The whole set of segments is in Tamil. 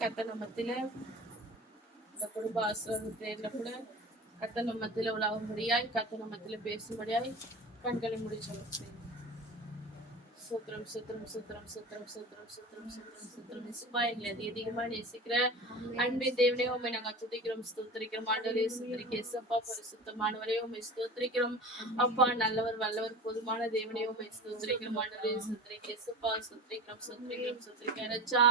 கர்த்தர் மத்தியில இந்த குடும்ப ஆசீர்வாதத்துல கூட கர்த்தர் மத்தியில உலாவும்படியாய் கர்த்தர் மத்தியில பேசும்படியாய் கண்களை முடிச்சு சுத்திரம் சுத்திரம் சுத்திரம் சுத்திரம் சுத்திரம் சுத்திரம் சுத்திரம் சுத்திரம் நிசுமா எங்களை அதிகமா நேசிக்கிற அன்பின் தேவனே உண்மை நாங்க துதிக்கிறோம் ஸ்தோத்திரிக்கிறோம் ஆண்டவரே சுத்திரிக்க எசப்பா பரிசுத்தமானவரே உண்மை ஸ்தோத்திரிக்கிறோம் அப்பா நல்லவர் வல்லவர் பொதுமான தேவனே உண்மை ஸ்தோத்திரிக்கிறோம் ஆண்டவரே சுத்திரிக்க எசப்பா சுத்திரிக்கிறோம் சுத்திரிக்கிறோம் சுத்திரிக்க ரச்சா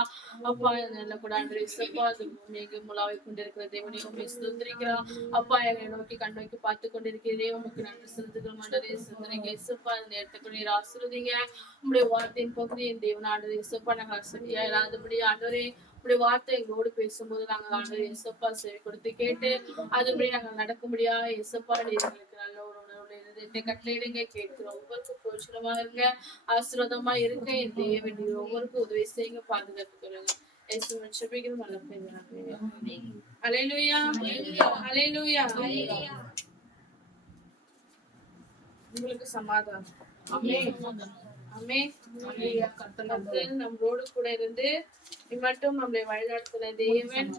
அப்பா நல்ல கூட ஆண்டவரே எசப்பா அது பூமியை முலாவை கொண்டிருக்கிற தேவனே உண்மை ஸ்தோத்திரிக்கிறோம் அப்பா எங்களை நோக்கி கண் நோக்கி பார்த்து கொண்டிருக்கிறதே உமக்கு நன்றி செலுத்துகிறோம் ஆண்டவரே சுத்திரிக்க எசப்பா அந்த இடத்துக்கு நீர் ஆசீர்வதிங்க உங்களுடைய வார்த்தையின் பகுதி என் தேவன் ஆண்டவரே இயேசுப்பா நாங்கள் சரியா இல்லாதபடி ஆண்டவரே உங்களுடைய வார்த்தை எங்களோடு பேசும்போது நாங்கள் ஆண்டவரே இயேசுப்பா செவி கொடுத்து கேட்டு அதுபடி நாங்கள் நடக்க முடியாது இயேசுப்பா எங்களுக்கு நல்ல ஒரு உணர்வுல கட்டளையிடுங்க கேட்கிறோம் ஒவ்வொருக்கும் பிரோஜனமா இருங்க ஆசீர்வாதமா இருங்க என் தேவன் ஒவ்வொருக்கும் உதவி செய்யுங்க பாதுகாத்துக்கொள்ளுங்க இயேசு ஜெபிக்கிறோம் நல்ல பேர் அல்லேலூயா அல்லேலூயா உங்களுக்கு சமாதானம் நம்மளோடு கூட இருந்து மட்டும் நம்மளை வழிநடத்தின தேவன்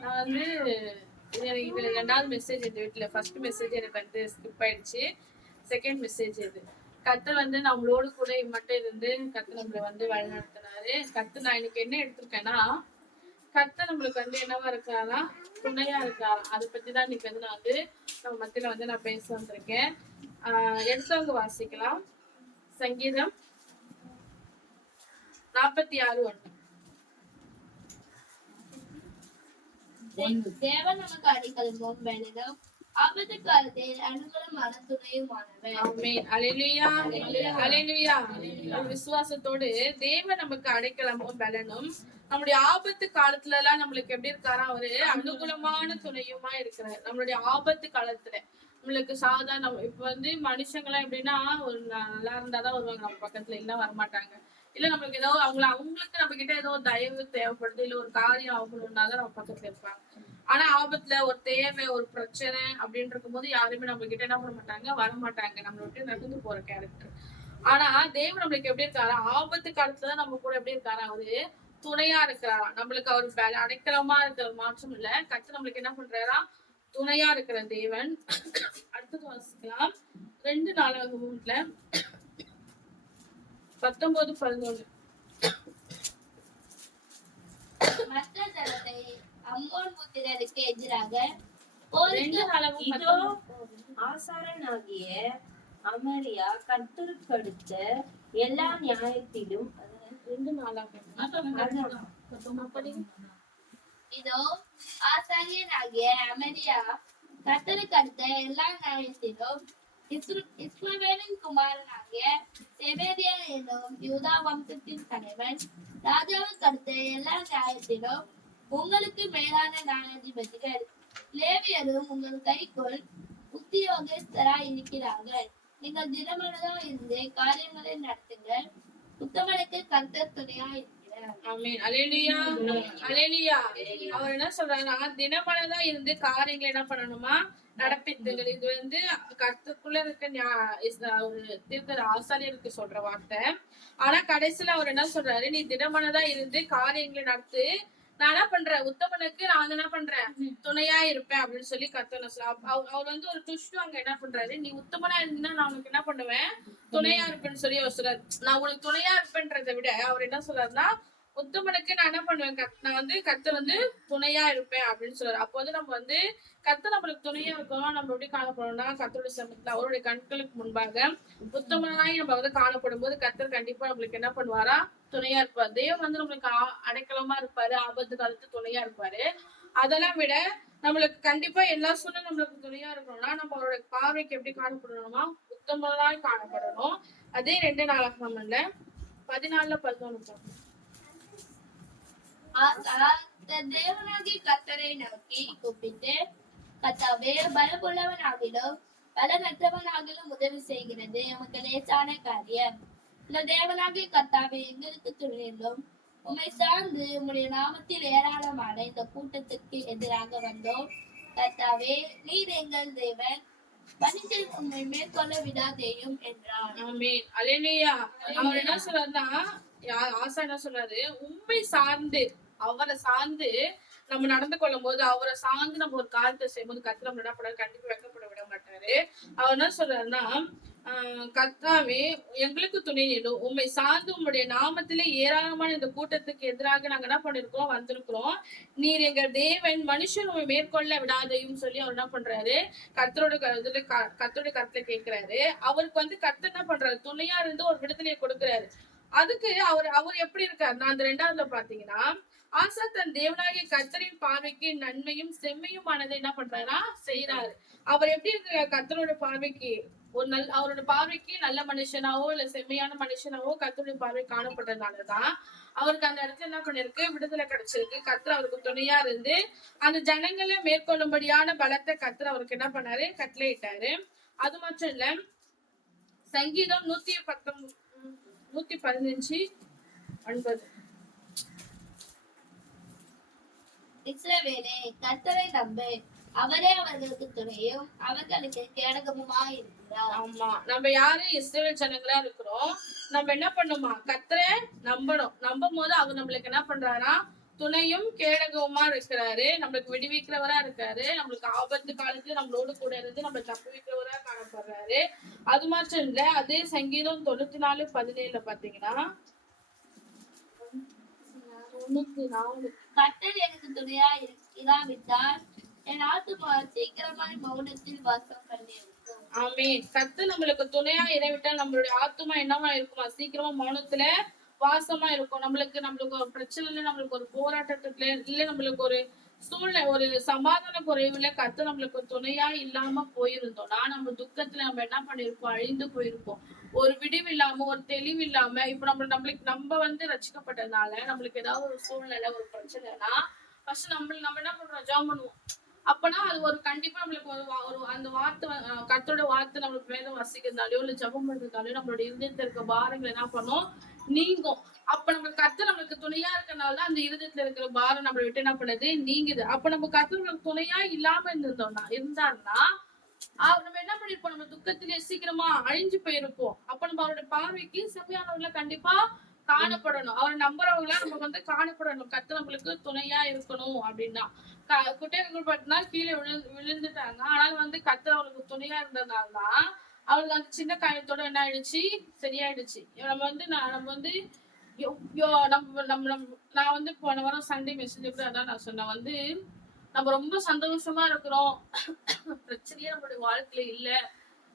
நான் வந்து இது ரெண்டாவது மெசேஜ் இந்த வீட்டுல ஃபர்ஸ்ட் மெசேஜ் எனக்கு வந்து ஸ்கிப் ஆயிடுச்சு செகண்ட் மெசேஜ் இது கர்த்தர் வந்து நம்மளோடு கூட மட்டும் இருந்து கர்த்தர் நம்மளை வந்து வழிநடத்தினாரு கர்த்தர் நான் இன்னைக்கு என்ன எடுத்திருக்கேன்னா கர்த்தர் நம்மளுக்கு வந்து என்னவா இருக்காரா துணையா இருக்காரா அதை பத்திதான் இன்னைக்கு வந்து நான் வந்து நம்ம மத்தியில வந்து நான் பேச வந்திருக்கேன் எடுத்தவங்க வாசிக்கலாம் சங்கீதம் 46:1 தேவன் நமக்கு அடிக்கலமும் வேணும் ஆபத்து காலத்தில் அனுகூலமான துணையுமானவர் விசுவாசத்தோடு தேவன் நமக்கு அடைக்கலமும் பலனும் நம்மளுடைய ஆபத்து காலத்துல எல்லாம் நம்மளுக்கு எப்படி இருக்காரா அவரு அனுகூலமான துணையுமா இருக்கிறார் நம்மளுடைய ஆபத்து காலத்துல நம்மளுக்கு சாதாரண இப்ப வந்து மனுஷங்களாம் எப்படின்னா ஒரு நல்லா இருந்தாதான் வருவாங்க நம்ம பக்கத்துல இல்ல வரமாட்டாங்க இல்ல நம்மளுக்கு ஏதோ அவங்களுக்கு நம்ம கிட்ட ஏதோ தயவு தேவைப்படுது இல்ல ஒரு காரியம் ஆகணும்னாதான் நம்ம பக்கத்துல இருப்பாங்க ஆனா ஆபத்துல ஒரு தேவை ஒரு பிரச்சனை அப்படின்னு இருக்கும் போது யாருமே நம்ம கிட்ட என்ன பண்ண மாட்டாங்க வர மாட்டாங்க நம்மள விட்டு நகர்ந்து போற கேரக்டர் ஆனா தேவன் நம்மளுக்கு எப்படி இருக்காரா ஆபத்து காலத்துலதான் நம்ம கூட எப்படி இருக்காரா அவரு துணையா இருக்கிறாரா நம்மளுக்கு அவர் அடைக்கலமா இருக்கிற மாற்றம் இல்ல கர்த்தர் நம்மளுக்கு என்ன பண்றாரா துணையா இருக்கிற தேவன் அடுத்தது வாசிக்கலாம் 2 நாளாகவும்ல 19:11 மற்ற தளத்தை அம்மோன் புத்திரருக்கு எதிராக ஆசாரனாகிய அமரியா கர்த்தருக்கு அடுத்த எல்லா நியாயத்திலும் இதோ ஆசாரியனாகிய அமரியா கர்த்தருக்கு அடுத்த எல்லா நியாயத்திலும் இஸ்மவேலின் குமாரனாகிய செபேதியா என்னும் யூதா வம்சத்தின் தலைவன் ராஜாவுக்கு அடுத்த எல்லா நியாயத்திலும் உங்களுக்கு மேலான நியாயாதிபதிகள் லேவியரும் உங்கள் கைக்குள் உத்தியோகஸ்தராய் இருக்கிறார்கள் நீங்கள் தினமனதா இருந்து காரியங்களை நடத்துங்கள் உத்தமனுக்கு கர்த்தர் துணையா இருக்கிறார் ஆமென் அல்லேலூயா அல்லேலூயா அவர் என்ன சொல்றாங்கன்னா தினமனதா இருந்து காரியங்களை என்ன பண்ணணுமா நடப்பித்துங்கள் இது வந்து கர்த்தருக்குள்ள இருக்க ஒரு தீர்க்க ஆசாரியருக்கு சொல்ற வார்த்தை ஆனா கடைசியில அவர் என்ன சொல்றாரு நீ தினமனதா இருந்து காரியங்களை நடத்து நான் என்ன பண்றேன் உத்தமனுக்கு நான் என்ன பண்றேன் துணையா இருப்பேன் அப்படின்னு சொல்லி கர்த்தர் அவர் வந்து ஒரு ட்விஸ்ட் அங்க என்ன பண்றாரு நீ உத்தமனா இருந்தீங்கன்னா நான் உனக்கு என்ன பண்ணுவேன் துணையா இருப்பேன்னு சொல்லி அவர் சொல்றாரு நான் உனக்கு துணையா இருப்பேன்றதை விட அவர் என்ன சொல்றாருன்னா உத்தமனுக்கு நான் என்ன பண்ணுவேன் நான் வந்து கர்த்தர் வந்து துணையா இருப்பேன் அப்படின்னு சொல்றாரு அப்போ வந்து நம்ம வந்து கர்த்தர் நம்மளுக்கு துணையா இருக்கணும் நம்ம எப்படி காணப்படணும்னா கர்த்தருடைய சமயத்துல அவருடைய கண்களுக்கு முன்பாக உத்தமனாய் நம்ம வந்து காணப்படும் போது கர்த்தர் கண்டிப்பா நம்மளுக்கு என்ன பண்ணுவாரா துணையா இருப்பாரு தேவன் வந்து நம்மளுக்கு அடைக்கலமா இருப்பாரு ஆபத்து காலத்து துணையா இருப்பாரு அதெல்லாம் விட நம்மளுக்கு கண்டிப்பா எல்லா சூழ்நிலும் நம்மளுக்கு துணையா இருக்கணும்னா நம்ம அவரோட பார்வைக்கு எப்படி காணப்படணுமா உத்தமனாய் காணப்படணும் அதே 2 நாளாகமம்ல 14:11 தேவனாகி கர்த்தரை நோக்கி கூப்பிட்டு கர்த்தாவே பலமுள்ளவனாகிலும் பலனற்றவனாகிலும் உதவி செய்கிறது உமக்கு லேசான காரியம் இந்த தேவனாகி கர்த்தாவே எங்களுக்கு துணையிலும் உம்மை சார்ந்து உம்முடைய நாமத்தில் ஏராளமான இந்த கூட்டத்திற்கு எதிராக வந்தோம் கர்த்தாவே நீர் எங்கள் தேவன் மனுஷன் உம்மை மேற்கொள்ள விடாதேயும் என்றார். ஆமென். அல்லேலூயா. அவர் என்ன சொல்றாருன்னா, ஆசா என்ன சொல்றாரு, உண்மை சார்ந்து அவரை சார்ந்து நம்ம நடந்து கொள்ளும் போது, அவரை சார்ந்து நம்ம ஒரு காரியத்தை செய்யும்போது கர்த்தர் நம்ம என்ன பண்ணாரு, கண்டிப்பா வெட்கப்பட விட மாட்டாரு. அவர் என்ன சொல்றாருன்னா, கர்த்தாவே எங்களுக்கு துணை நிலும், உம்மை சார்ந்து உம்முடைய நாமத்திலே ஏராளமான இந்த கூட்டத்துக்கு எதிராக நாங்க என்ன பண்ணிருக்கோம், வந்திருக்கிறோம். நீர் எங்க தேவன், மனுஷன் உண்மை மேற்கொள்ள விடாதையும் சொல்லி அவர் என்ன பண்றாரு, கர்த்தருடைய கருத்துல கேட்கிறாரு. அவருக்கு வந்து கர்த்தர் என்ன பண்றாரு, துணையா இருந்து ஒரு விடுதலையை கொடுக்கிறாரு. அதுக்கு அவர் எப்படி இருக்காருன்னா, அந்த 2வதுல பாத்தீங்கன்னா, ஆசா தன் தேவனாகிய கர்த்தரின் பார்வைக்கு நன்மையும் செம்மையுமானதை என்ன பண்றாரா, செய்யறாரு. அவர் எப்படி இருக்கிறார் கர்த்தரோட பார்வைக்கு, அவரோட பார்வைக்கு நல்ல மனுஷனாவோ இல்ல செம்மையான மனுஷனாவோ கர்த்தருடைய பார்வை காணப்பட்டதுனாலதான் அவருக்கு அந்த இடத்துல என்ன பண்ணிருக்கு, விடுதலை கிடைச்சிருக்கு. கர்த்தர் அவருக்கு துணையா இருந்து அந்த ஜனங்களை மேற்கொள்ளும்படியான பலத்தை கர்த்தர் அவருக்கு என்ன பண்ணாரு, கட்டளையிட்டாரு. அது மட்டும் இல்ல, சங்கீதம் 115:9. இஸ்ரவேலே, கர்த்தரை நம்பு, அவரே அவர்களுக்கு துணையும் அவர்களுக்கு கேடகமுமாய் இருக்கிறார். ஆமா, நம்ம யாரு இஸ்ரவேல் ஜனங்களா இருக்கிறோம். நம்ம என்ன பண்ணுமா, கர்த்தரை நம்பணும். நம்பும் போது அவர் நம்மளுக்கு என்ன பண்றாரா, துணையும் கேடகமுமா இருக்கிறாரு. நம்மளுக்கு விடுவிக்கிறவரா இருக்காரு. நம்மளுக்கு ஆபத்து காலத்துல நம்மளோடு கூட இருந்து நம்ம தப்பு வைக்கிறவரா காணப்படுறாரு. அது மட்டும் இல்ல, அதே சங்கீதம் 94:17 பாத்தீங்கன்னா, 94 கர்த்தர் எனக்கு துணையா இராவிட்டால் என் ஆத்துமா சீக்கிரமாய் மௌனத்தில் வாசம் பண்ணியிருக்கும். ஆமென். கர்த்தர் நம்மளுக்கு துணையா இராவிட்டால் நம்மளுடைய ஆத்துமா என்னவா இருக்குமா, சீக்கிரமா மௌனத்துல வாசமா இருக்கும். நம்மளுக்கு ஒரு பிரச்சனைல, நம்மளுக்கு ஒரு போராட்டத்துல இல்ல, நம்மளுக்கு ஒரு சூழ்நிலை, ஒரு சமாதான குறைவுல கர்த்தர் நம்மளுக்கு துணையா இல்லாம போயிருந்தோம்னா நம்ம துக்கத்துல நம்ம என்ன பண்ணிருப்போம், அழிந்து போயிருப்போம். ஒரு விடிவு இல்லாம, ஒரு தெளிவு இல்லாம, இப்ப நம்ம வந்து ரட்சிக்கப்பட்டதுனால நம்மளுக்கு ஏதாவது ஒரு சூழ்நிலை, ஒரு பிரச்சனைனா ஃபர்ஸ்ட் நம்ம என்ன பண்றோம், ஜெபம் பண்ணுவோம். அப்பனா அது ஒரு கண்டிப்பா நம்மளுக்கு ஒரு அந்த வார்த்தை, கர்த்தரோட வார்த்தை நம்மளுக்கு வேதம் வாசிக்கிறதாலயோ இல்ல ஜெபம் பண்றதாலயோ நம்மளோட இருதயத்துல இருக்க பாரங்கள் என்ன பண்ணும், நீங்கும். அப்ப நம்ம கர்த்தர் நம்மளுக்கு துணையா இருக்கனால அந்த இருதயத்துல இருக்கிற பாரம் நம்மளை விட்டு என்ன பண்ணுது, நீங்குது. அப்ப நம்ம கர்த்தர் நம்மளுக்கு துணையா இல்லாம இருந்தாருன்னா நம்ம என்ன பண்ணிருப்போம், நம்ம துக்கத்திலே சீக்கிரமா அழிஞ்சு போயிருப்போம். அப்ப நம்ம அவரோட பார்வைக்கு செம்மையானவர்களை கண்டிப்பா காணப்படணும். அவரை நம்புறவங்கள நம்ம வந்து காணப்படணும். கர்த்தர் நம்மளுக்கு துணையா இருக்கணும் அப்படின்னா, குட்டைகள் பார்த்தீங்கன்னா கீழே விழுந்துட்டாங்க. ஆனாலும் வந்து கர்த்தர் அவங்களுக்கு துணையா இருந்ததுனாலதான் அவங்களுக்கு அந்த சின்ன காயத்தோட என்ன ஆயிடுச்சு, சரியாயிடுச்சு. நம்ம வந்து நான் வந்து போன வாரம் சண்டே மெசேஜ் கூட அதான் நான் சொன்னேன். வந்து நம்ம ரொம்ப சந்தோஷமா இருக்கிறோம், பிரச்சனையே நம்மளுடைய வாழ்க்கையில இல்ல,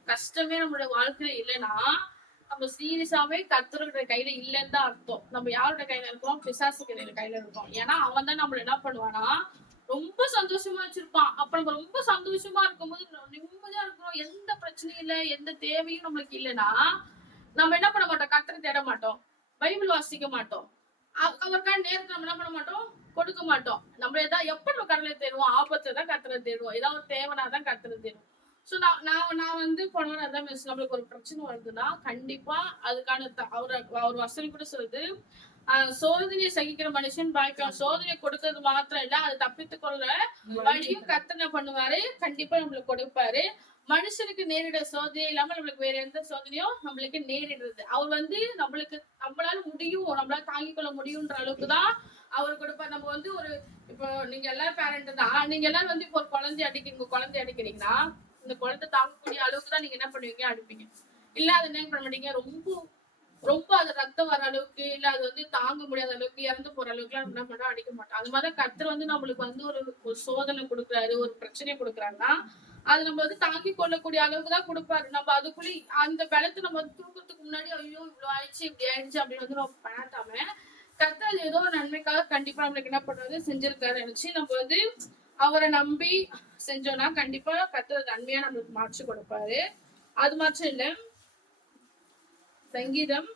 கஷ்டமே நம்மளுடைய வாழ்க்கையில இல்லைன்னா நம்ம சீரியஸாவே கர்த்தரோட கையில இல்லைன்னு தான் அர்த்தம். நம்ம யாரோட கையில இருக்கோம், பிசாசு கையில இருக்கோம். ஏன்னா அவன் தான் நம்மள என்ன பண்ணுவானா, ரொம்ப சந்தோஷமா வச்சிருப்பான். அப்ப நம்ம ரொம்ப சந்தோஷமா இருக்கும்போது நிம்மதியா இருக்கிறோம், எந்த பிரச்சனையும் இல்ல, எந்த தேவையும் நம்மளுக்கு இல்லைன்னா நம்ம என்ன பண்ண மாட்டோம், கர்த்தரை தேட மாட்டோம், பைபிள் வாசிக்க மாட்டோம், அவருக்கான நேரத்தை நம்ம என்ன பண்ண மாட்டோம், கொடுக்க மாட்டோம். நம்ம எப்ப நம்ம கடவுளை தேடுவோம், ஆபத்துல தான் கர்த்தரை தேடுவோம், ஏதாவது ஒரு தேவைனாதான் கர்த்தரை தேடுவோம். சோ நான் வந்து போன வாரம் அதான் நம்மளுக்கு ஒரு பிரச்சனை வருதுன்னா கண்டிப்பா அதுக்கான அவர் வசனம் கூட சொல்லுது, சோதனையை சகிக்கிற மனுஷன் பாய்க்கான். சோதனை கொடுக்கறது மாத்திரம் இல்ல, அது தப்பித்து கொள்ள வழியும் கர்த்தர் பண்ணுவாரு, கண்டிப்பா நம்மளுக்கு கொடுப்பாரு. மனுஷனுக்கு நேரிட சோதனை இல்லாம நம்மளுக்கு வேற எந்த சோதனையும் நம்மளுக்கு நேரிடுறது. அவர் வந்து நம்மளால முடியும், நம்மளால தாங்கிக் கொள்ள முடியும்ன்ற அளவுக்கு தான் அவர் கொடுப்பார். நம்ம வந்து இப்போ நீங்க எல்லாரும் பேரண்ட் தான், நீங்க எல்லாரும் வந்து இப்போ ஒரு குழந்தை அடிக்கிறீங்கன்னா இந்த குழந்தை தாங்கக்கூடிய அளவுக்கு தான் நீங்க என்ன பண்ணுவீங்க, அடிப்பீங்க. இல்ல அது என்ன பண்ண மாட்டீங்க, ரொம்ப அது ரத்தம் வர அளவுக்கு, இல்ல அது வந்து தாங்க முடியாத அளவுக்கு, இறந்து போற அளவுக்கு எல்லாம் என்ன பண்ணா அடிக்க மாட்டோம். அது மாதிரி கர்த்தர் வந்து நம்மளுக்கு வந்து ஒரு சோதனை கொடுக்குறாரு, ஒரு பிரச்சனையை கொடுக்குறாருன்னா அது நம்ம வந்து தாங்கி கொள்ளக்கூடிய அளவுக்கு தான் கொடுப்பாரு. நம்ம அதுக்குள்ளே அந்த பலத்தை நம்ம வந்து தூக்கத்துக்கு முன்னாடி ஐயோ இவ்வளவு ஆயிடுச்சு, இப்படி ஆயிடுச்சு அப்படின்னு வந்து நம்ம பண்ணாட்டாம கர்த்தர் ஏதோ ஒரு நன்மைக்காக கண்டிப்பா நம்மளுக்கு என்ன பண்றது, செஞ்சிருக்காரு நினைச்சு நம்ம வந்து அவரை நம்பி செஞ்சோம்னா கண்டிப்பா கர்த்தர் நன்மையா நம்மளுக்கு மாற்றி கொடுப்பாரு. அது மாற்றம் இல்ல, சங்கீதம்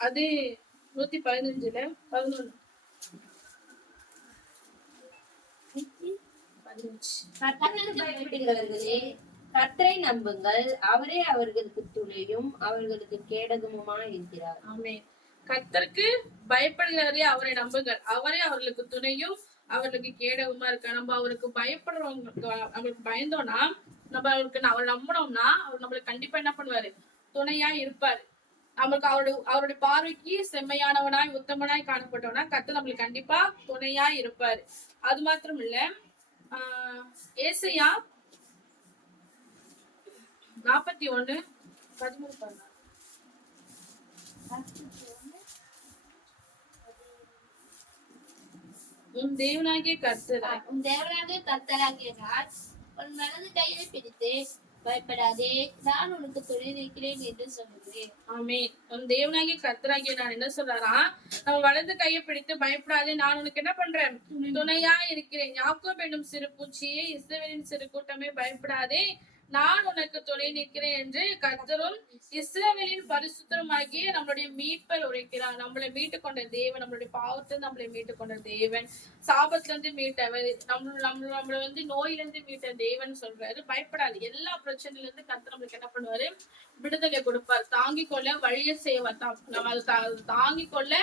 அது 115:11 கர்த்தருக்கு பயப்படுகிறவர்களே, கர்த்தரை நம்புங்கள், அவரே அவர்களுக்கு துணையும் அவர்களுக்கு கேடகமுமாய் இருக்கிறார். ஆமென். கர்த்தருக்கு பயப்படுகிறவரே அவரை நம்புங்கள், அவரே அவர்களுக்கு துணையும் அவர்களுக்கு கேடகமா இருக்கா. நம்ம அவருக்கு பயப்படுறவங்களுக்கு, அவருக்கு பயந்தோம்னா, நம்ம அவருக்கு அவர் நம்பணும்னா அவர் நம்மளுக்கு கண்டிப்பா என்ன பண்ணுவாரு, துணையா இருப்பாரு. நம்மளுக்கு அவருடைய பார்வைக்கு செம்மையானவனாய் உத்தமனாய் காணப்பட்டவனா கர்த்தர் நம்மளுக்கு கண்டிப்பா துணையா இருப்பாரு. அது மாத்திரம் இல்ல, ஏசாயா 41:13. உன் தேவனாகிய கர்த்தராய் உன் தேவனாகிய கர்த்தராகிய நான் உன் வலது கையை பிடித்து பயப்படாதே, நான் உனக்கு துணை நிற்கிறேன் என்று சொல்லுகிறேன். ஆமென். உன் தேவனாகிய கர்த்தராகிய நான் என்ன சொல்றாரா, நம்ம வலது கையை பிடித்து பயப்படாதே, நான் உனக்கு என்ன பண்றேன், துணையா இருக்கிறேன். யாக்கோபு என்னும் சிறு பூச்சியே, இஸ்ரவேலின் சிறு கூட்டமே பயப்படாதே, நான் உனக்கு துணை நிற்கிறேன் என்று கர்த்தரும் இஸ்ரவேலின் பரிசுத்தருமாகிய நம்மளுடைய மீட்பர் உரைக்கிறார். நம்மளை மீட்டு கொண்ட தேவன், நம்மளுடைய பாவத்திலிருந்து நம்மளை மீட்டு கொண்ட தேவன், சாபத்துல இருந்து மீட்டவர், நம்மள வந்து நோயிலிருந்து மீட்ட தேவன் சொல்றாரு. பயப்படாது, எல்லா பிரச்சனையில இருந்து கர்த்தர் நம்மளுக்கு என்ன பண்ணுவாரு, விடுதலை கொடுப்பார். தாங்கிக் கொள்ள வழியை செய்வார். நம்ம அதை தாங்கிக் கொள்ள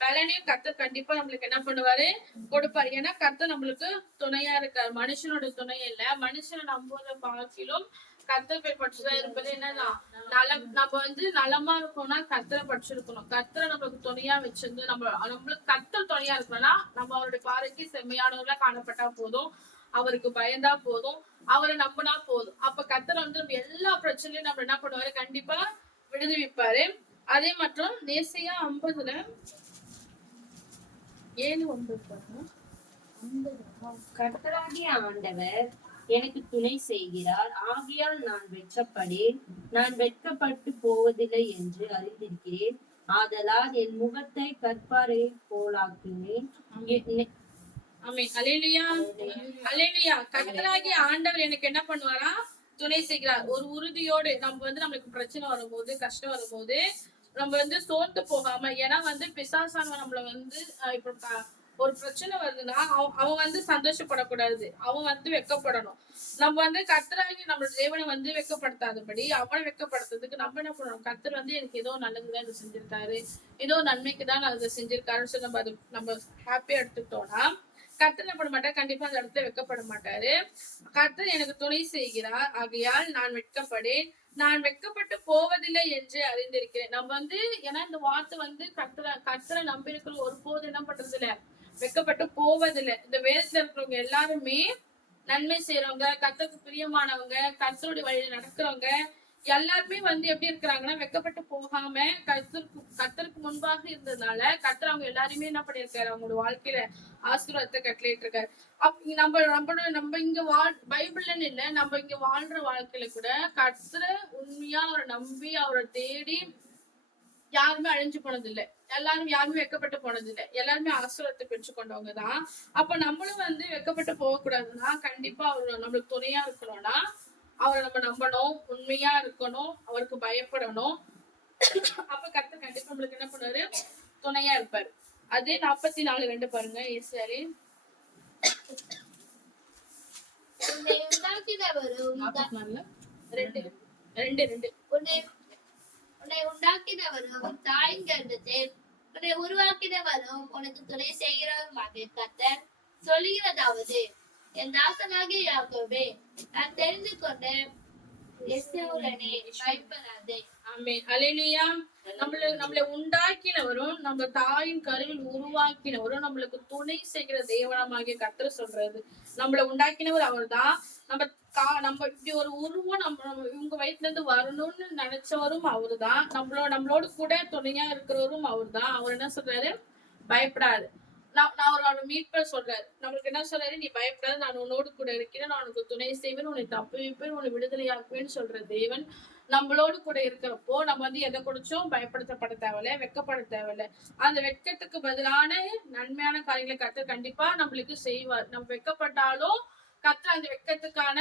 பலனையும் கர்த்தர் கண்டிப்பா நம்மளுக்கு என்ன பண்ணுவாரு, கொடுப்பாரு. ஏன்னா கர்த்தர் நம்மளுக்கு துணையா இருக்காரு. மனுஷனோட துணை இல்ல. மனுஷனை நம்புவதை பார்க்கிலும் கர்த்தர் போய் பற்றுதான் இருப்பது என்னதான் நலம். நம்ம வந்து நலமா இருக்கணும்னா கர்த்தரை பற்றிருக்கணும். கர்த்தரை நம்மளுக்கு துணையா வச்சிருந்து நம்மளுக்கு கர்த்தர் துணையா இருக்கணும்னா நம்ம அவருடைய பார்வைக்கு செம்மையானவர்களா காணப்பட்டா போதும், அவருக்கு பயந்தா போதும், அவரை நம்பினா போதும். அப்ப கர்த்தர் வந்து நம்ம எல்லா பிரச்சனையும் நம்ம என்ன பண்ணுவாரு, கண்டிப்பா விடுவிப்பாரு. அதே மற்றும் ஏசாயா 50:7-9. கர்த்தராகிய ஆண்டவர் எனக்கு துணை செய்கிறார், ஆகையால் நான் வெட்கப்படேன், நான் வெட்கப்பட்டு போவதில்லை என்று அறிந்திருக்கிறேன். ஆதலால் என் முகத்தை கற்பாரை போலாக்குவேன். ஆமென். அல்லேலூயா, அல்லேலூயா. கர்த்தராகிய ஆண்டவர் எனக்கு என்ன பண்ணுவாரா, துணை செய்கிறார். ஒரு உறுதியோடு நம்ம வந்து நம்மளுக்கு பிரச்சனை வரும்போது, கஷ்டம் வரும்போது நம்ம வந்து சோர்ந்து போகாம, ஏன்னா வந்து பிசாசானவன் நம்மள வந்து இப்ப ஒரு பிரச்சனை வருதுன்னா அவன் வந்து சந்தோஷப்படக்கூடாது, அவன் வந்து வெட்கப்படணும். நம்ம வந்து கர்த்தராகி நம்ம தேவனை வந்து வெட்கப்படுத்தாதபடி அவனை வெட்கப்படுத்துறதுக்கு நம்ம என்ன பண்ணணும், கர்த்தர் வந்து எனக்கு ஏதோ நல்லதுதான் இதை செஞ்சிருக்காரு, ஏதோ நன்மைக்கு தான் நான் இதை செஞ்சிருக்காருன்னு சொல்லி நம்ம ஹாப்பியா எடுத்துக்கிட்டோம்னா கர்த்தர் என்ன பண்ண மாட்டாரு, கண்டிப்பா அந்த இடத்துல வெட்கப்பட மாட்டாரு. கர்த்தர் எனக்கு துணை செய்கிறார், ஆகையால் நான் வெட்கப்படேன், நான் வெட்கப்பட்டு போவதில்லை என்று அறிந்திருக்கிறேன். நம்ம வந்து ஏன்னா இந்த வார்த்தை வந்து கர்த்தரை நம்பி இருக்கிற ஒருபோது என்ன பண்றது இல்ல, வெட்கப்பட்டு போவதில்லை. இந்த வேதத்துல இருக்கிறவங்க எல்லாருமே நன்மை செய்யறவங்க, கர்த்தருக்கு பிரியமானவங்க, கர்த்தருடைய வழியில நடக்கிறவங்க எல்லாருமே வந்து எப்படி இருக்கிறாங்கன்னா, வெட்கப்பட்டு போகாம கர்த்தருக்கு முன்பாக இருந்ததுனால கர்த்தர் அவங்க எல்லாருமே என்ன பண்ணிருக்காரு, அவங்களோட வாழ்க்கையில ஆசீர்வாதத்தை கட்டளையிட்டு இருக்காரு. நம்ம இங்க பைபிள்னு இல்ல, நம்ம இங்க வாழ்ற வாழ்க்கையில கூட கர்த்தரை உண்மையா அவரை நம்பி அவரை தேடி யாருமே அழிஞ்சு போனது இல்லை, யாருமே வெட்கப்பட்டு போனது இல்லை, எல்லாருமே ஆசீர்வாதத்தை பெற்று கொண்டவங்கதான். அப்ப நம்மளும் வந்து வெட்கப்பட்டு போக கூடாதுன்னா கண்டிப்பா அவர் நம்மளுக்கு துணையா இருக்கணும்னா அவரை நம்ம நம்பணும், உண்மையா இருக்கணும், அவருக்கு பயப்படணும். அப்ப கர்த்தர் கண்டிப்பா நம்மளுக்கு என்ன பண்ணுவாரு, துணையா இருப்பாரு. அதே 44:2 பாருங்க. ஏசாயா உன்னை உண்டாக்கினவரும் 44:2. உன்னை உண்டாக்கினவரும் தாயின் கர்ப்பத்தில் உன்னை உருவாக்கினவரும் உனக்கு துணை செய்கிறவருமாகிய கர்த்தர் சொல்லுகிறதாவது, என் தாசனாகிய யாக்கோபே, நான் தெரிந்து கொண்ட எஸ்ரேலனே, பயப்படாதே. ஆமென். அல்லேலூயா. நம்மளை உண்டாக்கினவரும் நம்ம தாயின் கருவில் உருவாக்கினவரும் நம்மளுக்கு துணை செய்கிற தேவனமாகிய கர்த்தர் சொல்றது. நம்மளை உண்டாக்கினவர் அவர் தான். நம்ம இப்படி ஒரு உருவம் நம்ம இவங்க வயிற்றுல இருந்து வரணும்னு நினைச்சவரும் அவரு தான். நம்மளோட கூட துணையா இருக்கிறவரும் அவர் தான். அவர் என்ன சொல்றாரு, பயப்படாது. நான் அவரோட மீட்பர் சொல்றாரு, நம்மளுக்கு என்ன சொல்றாரு, நீ பயப்படாது, நான் உன்னோடு கூட இருக்கிறேன், நான் உனக்கு துணை செய்வேன், உன்னை தப்புவிப்பேன், உன்னை விடுதலையாக்குவேன்னு சொல்ற தேவன் நம்மளோடு கூட இருக்கிறப்போ நம்ம வந்து எதை குடிச்சோம் பயப்படுத்தப்பட தேவையில்ல, வெட்கப்பட தேவையில்ல. அந்த வெட்கத்துக்கு பதிலான நன்மையான காரியங்களை கர்த்தர் கண்டிப்பா நம்மளுக்கு செய்வார். நம்ம வெட்கப்பட்டாலும் கர்த்தர் அந்த வெட்கத்துக்கான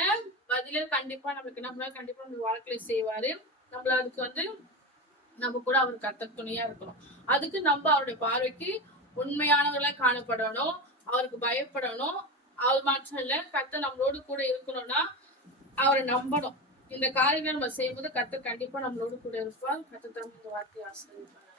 பதில கண்டிப்பா நம்மளுக்கு கண்டிப்பா நம்ம வாழ்க்கையில செய்வாரு. நம்மள அதுக்கு வந்து நம்ம கூட அவர் கர்த்தர் துணையா இருக்கணும். அதுக்கு நம்ம அவருடைய பார்வைக்கு உண்மையானவர்களா காணப்படணும், அவருக்கு பயப்படணும். அவர் மாற்றம் இல்ல, கர்த்தர் நம்மளோடு கூட இருக்கணும்னா அவரை நம்பணும். இந்த காரியங்களை நம்ம செய்யும்போது கர்த்தர் கண்டிப்பா நம்மளோடு கூட இருப்பார். கர்த்தர் இந்த வார்த்தையை ஆசீர்வதிப்பார்.